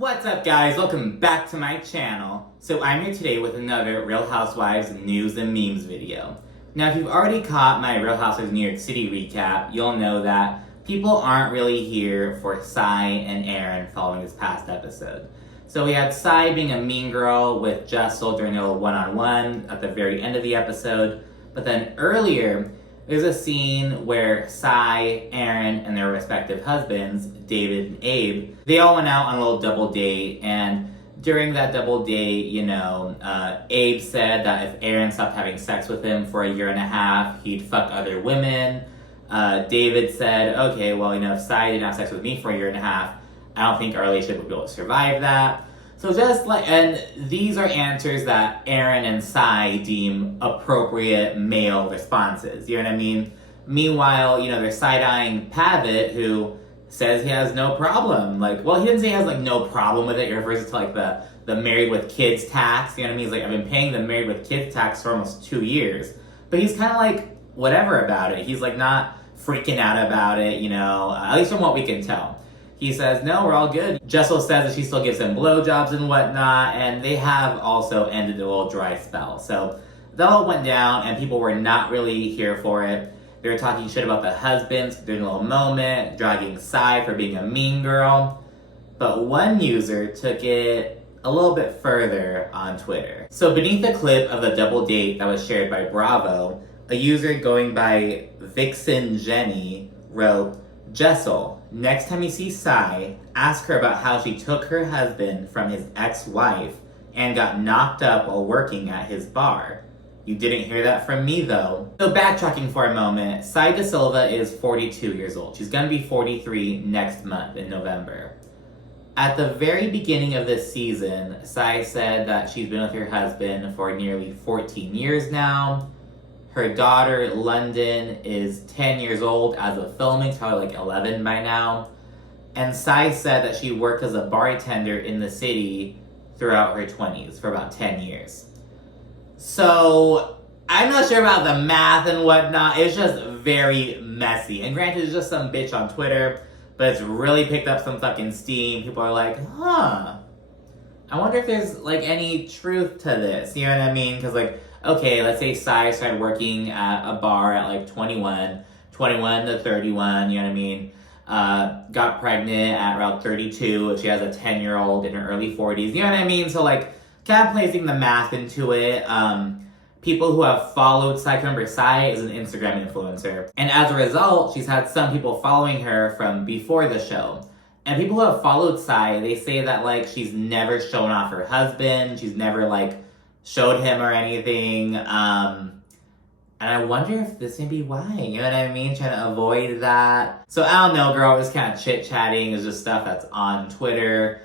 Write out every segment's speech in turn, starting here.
What's up, guys? Welcome back to my channel. So I'm here today with another Real Housewives news and memes video. Now, if you've already caught my Real Housewives New York City recap, you'll know that people aren't really here for Cy and Erin following this past episode. So we had Cy being a mean girl with Jessel during a little one-on-one at the very end of the episode. But then earlier, there's a scene where Cy, Erin, and their respective husbands, David and Abe, they all went out on a little double date, and during that double date, Abe said that if Erin stopped having sex with him for a year and a half, he'd fuck other women. David said, okay, well, if Cy didn't have sex with me for a year and a half, I don't think our relationship would be able to survive that. So and these are answers that Erin and Cy deem appropriate male responses, you know what I mean? Meanwhile, they're side-eyeing Pavitt, who says he has no problem. He didn't say he has, no problem with it. He refers to, the married with kids tax, you know what I mean? He's like, I've been paying the married with kids tax for almost 2 years. But he's kind of, whatever about it. He's, not freaking out about it, at least from what we can tell. He says, no, we're all good. Jessel says that she still gives him blowjobs and whatnot, and they have also ended a little dry spell. So that all went down, and people were not really here for it. They were talking shit about the husbands during a little moment, dragging Cy for being a mean girl. But one user took it a little bit further on Twitter. So beneath the clip of the double date that was shared by Bravo, a user going by Vixen Jenny wrote, Jessel, next time you see Cy, ask her about how she took her husband from his ex-wife and got knocked up while working at his bar. You didn't hear that from me, though. So backtracking for a moment, Cy Silva is 42 years old. She's gonna be 43 next month in November. At the very beginning of this season, Cy said that she's been with her husband for nearly 14 years now. Her daughter, London, is 10 years old as of filming, probably 11 by now. And Cy said that she worked as a bartender in the city throughout her 20s for about 10 years. So, I'm not sure about the math and whatnot. It's just very messy. And granted, it's just some bitch on Twitter, but it's really picked up some fucking steam. People are like, I wonder if there's, any truth to this. You know what I mean? Because, okay, let's say Cy started working at a bar at 21 to 31, you know what I mean? Got pregnant at around 32. She has a 10-year-old in her early 40s, you know what I mean? So kind of placing the math into it. People who have followed Cy, remember Cy is an Instagram influencer. And as a result, she's had some people following her from before the show. And people who have followed Cy, they say that she's never shown off her husband. She's never showed him or anything, and I wonder if this may be why, you know what I mean? Trying to avoid that. So I don't know, girl, just kind of chit-chatting is just stuff that's on Twitter.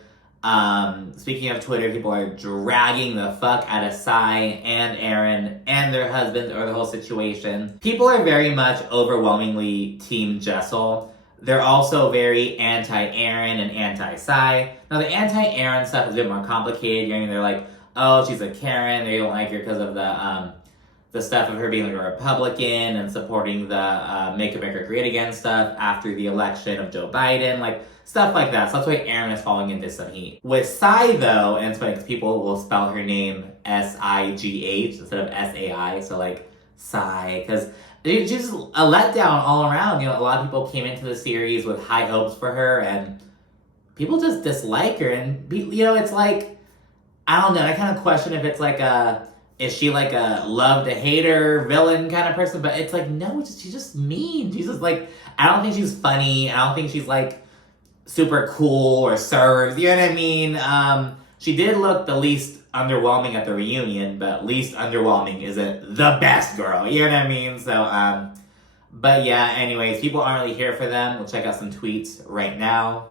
Speaking of Twitter, people are dragging the fuck out of Cy and Erin and their husbands over the whole situation. People are very much overwhelmingly Team Jessel. They're also very anti-Erin and anti-Cy. Now, the anti-Erin stuff is a bit more complicated. They're like, oh, she's a Karen, they don't like her because of the stuff of her being a Republican and supporting the Make America Great Again stuff after the election of Joe Biden, stuff like that. So that's why Erin is falling into some heat. With Cy, though, and it's funny because people will spell her name S-I-G-H instead of S-A-I, so Cy, because she's just a letdown all around. A lot of people came into the series with high hopes for her, and people just dislike her, and, it's I don't know, I kind of question if it's is she a love to hate her villain kind of person, but it's no, she's just mean. She's just I don't think she's funny, I don't think she's super cool or serves, you know what I mean? She did look the least underwhelming at the reunion, but least underwhelming isn't the best girl, you know what I mean? So, but yeah, anyways, people aren't really here for them. We'll check out some tweets right now.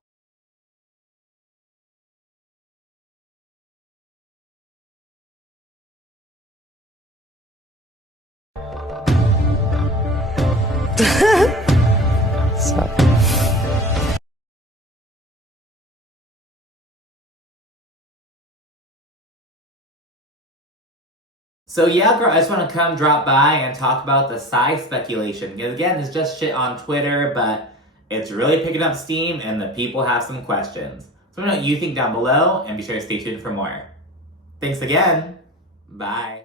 Stop. So yeah, girl, I just want to drop by and talk about the Cy speculation. Because again, it's just shit on Twitter, but it's really picking up steam and the people have some questions. So let me know what you think down below, and be sure to stay tuned for more. Thanks again. Bye.